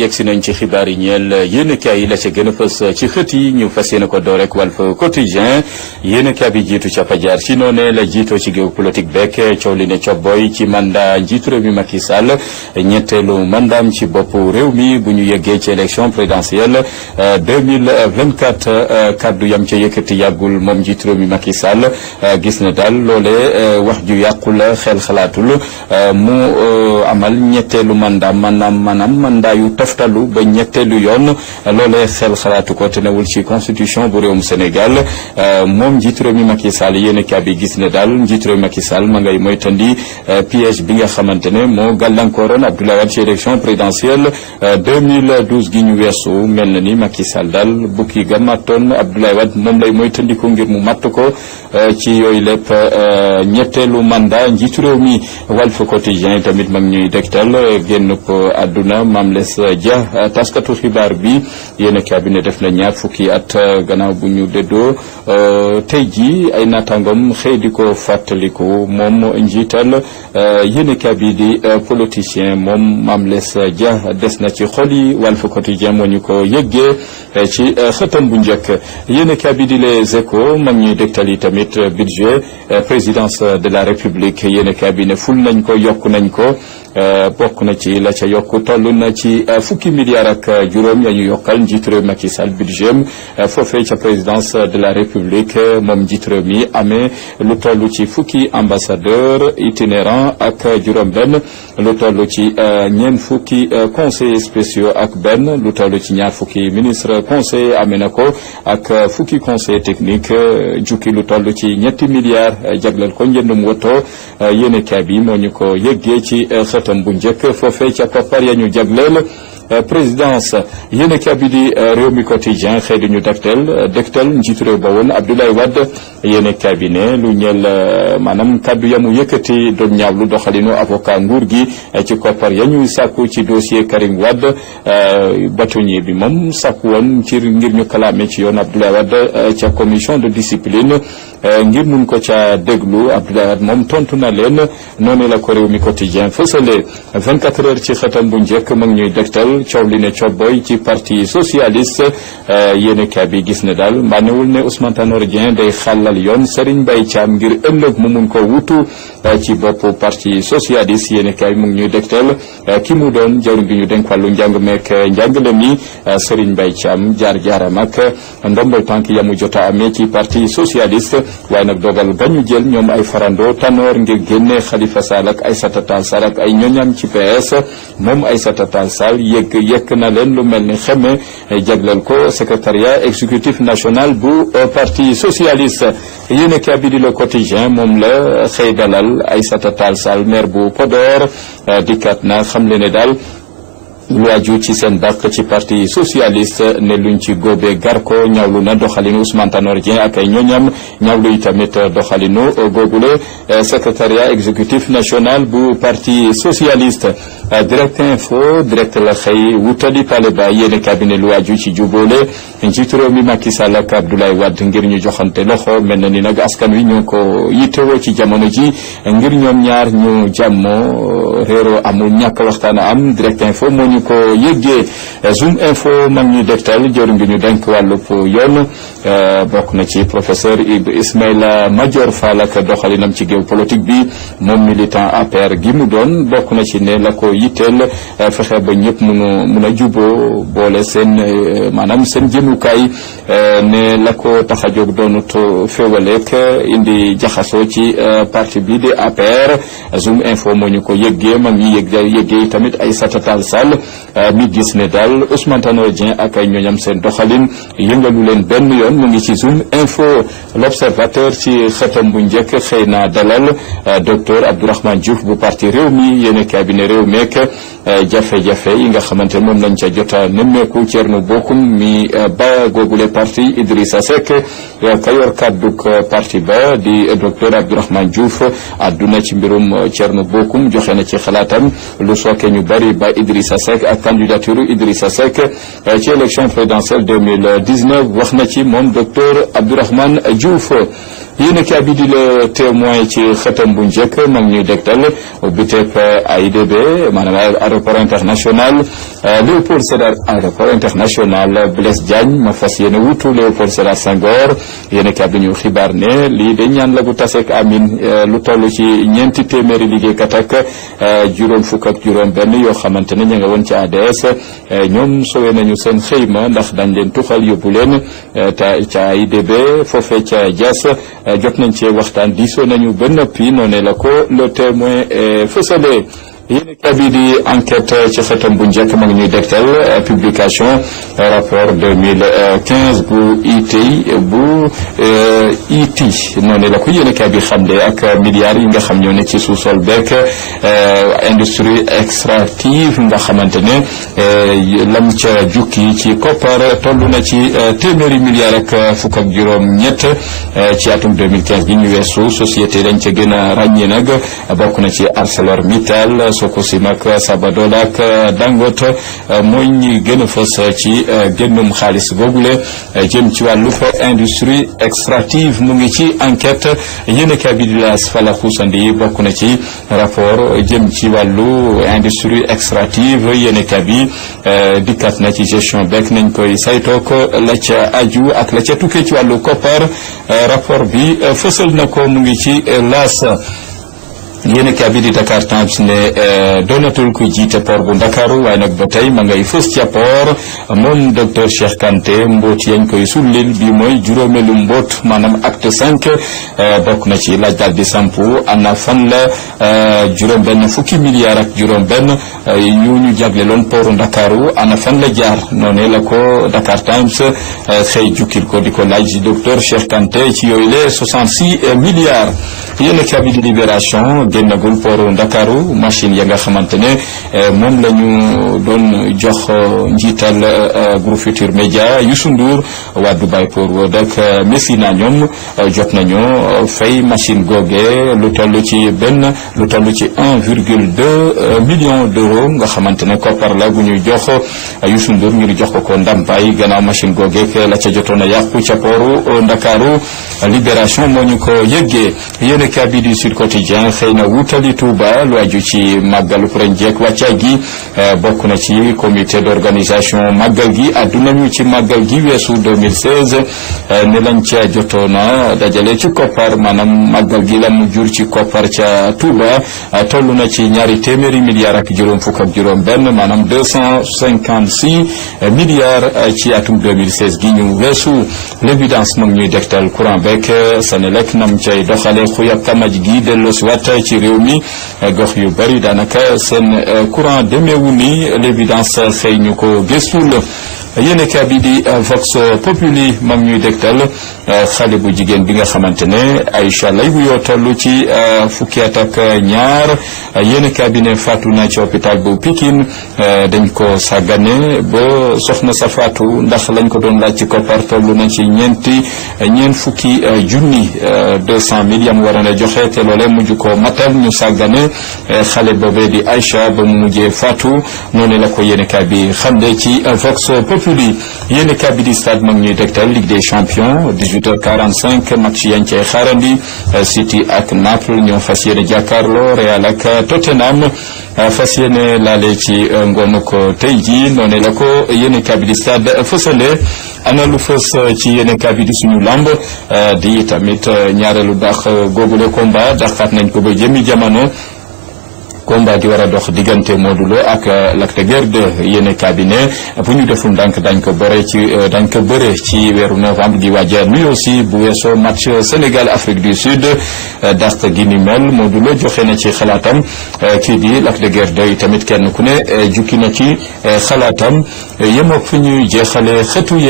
yegsi nañ ci xibaar yi ñeel yéenekaay yi la ca gën a fës ci xët yi ñu fas yéene ko door rek Walf Quotidien yéenekaay bi jiitu ca Pajar ci noone la jiitoo ci géew politique beek coow li ne cobboy ci mandat njiitu réew mi Macky Sall ñetteelu mandaam ci bopp réew mi bu ñu yeggee ci élection présidentielle 2024 kaddu yam ca yëkkati yàggul moom njiitu réew mi Macky Sall gis na daal loole wax ju yàqul xel xalaatul mu amal ñetteelu mandat maanaam mandat yu toftalu ba ñetteelu yoon loolee xel xalaatu ko te newul ci constitution bu réewum Sénégal moom njiitu réew mi Macky Sall yéenekaay bi gis ne daal njiitu réew mi Macky Sall ma ngay moytandi piège bi nga xamante ne moo gàllankooroon Abdoulaye Wade ci élection présidentielle 2012 gi ñu weesu mel na ni Macky Sall daal bukki ga mattoon Abdoulaye Wade moom lay moytandiku ngir mu matt ko ci yooyu lépp ñetteelu mandat njiitu réew mi. Walf Quotidien tamit mag ñuy dégtal génn ko àdduna Mame Less Dia taskatu xibaar bi yéenekaay bi ne def na ñaar fukki at gannaaw bu ñu déddoo tey ji ay naataangoom xëy di ko fàttaliku moom njiital yéenekaay bi di politicien moom Mame Less Dia des na ci xol yi Walf Quotidien moo ñu ko yëggee ci xëtam bu njëkk yéenekaay bi di Les Échos mag ñuy dégtal yi tamit budget présidence de la République yéenekaay bi ne ful nañ ko yokk nañ ko bokk na ci la ca yokk toll na ci fukki milliards ak juróom ya ñu yokkal njiitu réew Macky Sall budget foofee ca présidence de la République moom njiitu réew mi amee lu toll ci fukki ambassadeur itinérant ak juróom benn lu toll ci ñeent fukki conseillers spéciaux ak benn lu toll ci ñaar fukki ministre conseiller amee na ko ak fukki conseiller technique jukki lu toll ci ñetti milliards jagleel ko njëndum woto yéenekaay bi moo ñu ko yëggee ci xëtam bu njëkk foofee ca koppar ya ñu jagleel présidence yéenekaay bi di réew mi quotidien xëy di ñu dégtal njiitu réew ba woon Abdoulaye Wade yéenekaay bi ne lu ñeel maanaam kaddu yamu yëkkati doon ñaawlu doxalinu avocat nguur gi ci koppar ya ñuy sàkku ci dossier Karim Wade bâtonnier bi moom sàkku woon ci ngir ñu kalaame ci yoon Abdoulaye Wade ca commission de discipline ngir mun ko ca déglu Abdoulaye Wade moom tontu na leen noonu la ko réew mi quotidien fësale 24 heures ci xëtam bu njëkk mag ñuy dégtal coow li ne cobboy ci parti socialiste yéenekaay bi gis ne daal mbaanewul ne Ousmane Tanor Dieng day xàllal yoon Serigne Mbaye Thiam ngir ëllëg mu mun ko wutu ci bopp parti socialiste yéenekaay mu ngi ñuy dégtal ki mu doon jawriñ bi ñu dénk wàllu njàng meek njàngale mi Serigne Mbaye Thiam jaar-jaaram ak ndombal tànk yamu jota amee ci parti socialiste waaye nag dogal ba ñu jël ñoom ay farando Tanor ngir génne Khalifa Sall ak Aïssata Tall Sall ak ay ñoñam ci PS moom Aïssata Tall Sall yekk na leen lu mel ni xeme jagleel ko secrétariat exécutif national bu parti socialiste yéenekaay bi di Le Quotidien moom la xëy dalal Aïssata Tall Sall maire bu Podor dikkaat na xam le ne daal lu aju ci seen dàq ci parti socialiste ne luñ ci góobee gar ko ñaawlu na doxalinu Ousmane Tanor Dieng ak ay ñoñam ñaawlu tamit doxalinu googule secrétariat exécutif national bu parti socialiste direct info direct la xëy wutali pale ba yéene cabinet lu aju ci jubóole njiitu réew mi Macky Sall ak Abdoulaye Wade ngir ñu joxante loxo mel na ni nag askan wi ñu ko yittewoo ci jamono ji ngir ñoom ñaar ñu jàmmoo réeroo amul ñàkk waxtaan am direct info moo ñu ko yëggee zoom info mag ñu dégtal jëriñ bi ñu denk wàllub yoon bokk na ci professeur Ismaïla Madior Fall ak doxalinam ci géew politique bi moom militant APR gi mu doon bokk na ci ne la ko yitteel fexe ba ñëpp mun a juboo boole seen maanaam seen jëmukaay ne la ko tax a jóg doonut féewaleek indi jaxasoo ci parti bi di APR zoom info moo ñu ko yëggee mag ñi yëggee tamit Aïssata Tall Sall mi gis ne daal Ousmane Tanor Dieng ak ay ñooñam seen doxalin yëngalu leen benn yoon mu ngi ci zoom info l'observateur ci xëtam bu njëkk xëy na dalal docteur Abdourahmane Diouf bu parti réew mi yéene cabinet réew meek jafe-jafe yi nga xamante ne moom lañ ca jota nemmeeku Thierno Bocoum mi ba googule parti Idrissa Seck ka yor kàdduk parti ba di docteur Abdourahmane Diouf àdduna ci mbirum Thierno Bocoum joxe na ci xalaatam lu sooke ñu bari ba Idrissa Seck ak candidature Idrissa Seck ci élection présidentielle 2019 wax na ci moom docteur Abdourahmane Diouf yéen kaa bi di Le Témoin ci xëtam bu njëkk mag ñuy dégtal ubbiteeg AIBD maanaam aéroport international Léopold Sédar aéroport international Blaise Diagne ma fas yéene wutu Léopold Sédar Senghor yéen kaa bi ñu xibaar ne lii de ñaan la gu taseek amin lu toll ci ñeenti téeméeri liggéeykat ak juróom fukk ak juróom benn yoo xamante ne ña nga woon ci ADS ñoom sowe nañu seen xëyma ndax dañ leen tuxal yóbbu leen ca AIBD foofee ca Diass jot nañ cee waxtaan diisoo nañu ba noppi noonu la ko Le Témoin fësale yéen kaa bi di enquête ci xëtam bu njëkk ma ngi ñuy dégtal publication rapport 2015 bu IT noonu la ko yéen kaa bi xamle ak milliards yi nga xam ñoo ne ci sous-sol beeg industrie extractive nga xamante ne lam ca jukki ci koppar toll na ci téeméeri milliards ak fukk ak juróom ñett ci atum 2015 bi ñu weesu société dañ ca gën a ràññee nag bokk na ci ArcelorMittal Sococim ak Sabodala ak Dangote mooy ñi gën a fës ci génnum xaalis googule jëm ci wàllu industrie extractive mu ngi ci enquête yéen kaa bi di L'As fala xuusandi bokk na ci rapport jëm ci wàllu industrie extractive yéen kaa bi dikkat na ci gestion beeg nañ koy saytook la ca aju ak la ca tukkee ci wàllu koppar rapport bi fësal na ko mu ngi ci L'As yéen kaa bi di Dakar Times ne doonatul ku jiite port bu Ndakaaru waaye nag ba tey ma ngay fës ca port moom docteur Cheikh Kanté mbóot yañ koy sullil bi mooy juróomeelu mbóot maanaam acte 5 bokk na ci laaj daal di sampu ana fan la juróom benn fukki milliards ak juróom benn ñu jagleloon portu Ndakaaru ana fan la jaar noonu la ko Dakar Times xëy jukkil ko di ko laaj docteur Cheikh Kanté ci yooyu le 66 milliards yéen kaa bi di Libération génnagul pooru Ndakaaru machine ya nga xamante ne moom la ñu doon jox njiital groupe Futurs Médias Youssou Ndour waa Dubai Port World ak Messina ñoom jot nañu fay machine googe lu toll ci 1,2 million d'euros nga xamante ne koppar la gu ñuy jox Youssou Ndour ñu jox ko ndàmpaay gannaaw machine googe la ca jotoon a yàqu ca pooru Ndakaaru Libération moo ñu ko yëggee yéen kaa bi di Sud Quotidien xëy na wutali Touba lu aju ci màggalu ren jeeg wàccaay gi bokk na ci comité d'organisation màggal gi àdduna ñu ci màggal gi weesu 2016 ne lañ ca jotoona dajale ci koppar maanaam màggal gi la mu jur ci koppar ca Touba toll na ci ñaari téeméeri milliards ak juróom fukk ak juróom benn maanaam 256 milliards ci atum 2016 gi ñu weesu l'évidence mag ñuy dektal courant beeg Senelec nam cay doxale xuyab kamaj gi delloo si waat ci réew mi gox yu bari daanaka seen courant demeewu ni l'évidence xëy ñu ko gëstul yéen kaa bi di Vox Populi mag ñuy dégtal xale bu jigéen bi nga xamante ne Aïcha lay bu yoo toll ci fukki at ak ñaar yéen kaa bi ne faatu na ci hôpital bu Pikine dañ ko sàggane ba soxna sa faatu ndax lañ ko doon laaj ci koppar toll na ci ñeent fukki junni 200 000 yam waroon a joxe te loole mujj ko matal ñu sàggane xale boobee di Aïcha ba mu mujjee faatu noonu la ko yéen kaa bi xamle ci Vox Populi yéen kaa bi di Stade mag ñuy dégtal Ligue des Champions 18h45 match yañ cay xaarandi City ak Naples ñoo fas yéene jàkkaarloo Real ak Tottenham fas yéene laale ci ngoonu ko tey ji noonu la ko yéen kaa bi di Stade fësale ana lu fës ci yéen kaa bi di suñu lamb di tamit ñaareelu dax googule combat daxaat nañ ko ba jëmi jamono combat di war a dox diggante Modou Lo ak Lac de Guiers 2 yéene cabinet bu ñu deful ndànk dañ ko bëre ci weeru novembre gi waaja nuy aussi bu weesoo match Sénégal Afrique du Sud dàq gi ni mel Modou Lo joxe na ci xalaatam kii di Lac de Guiers 2 tamit kenn ku ne jukki na ci xalaatam yemook fi ñuy jeexale xëtu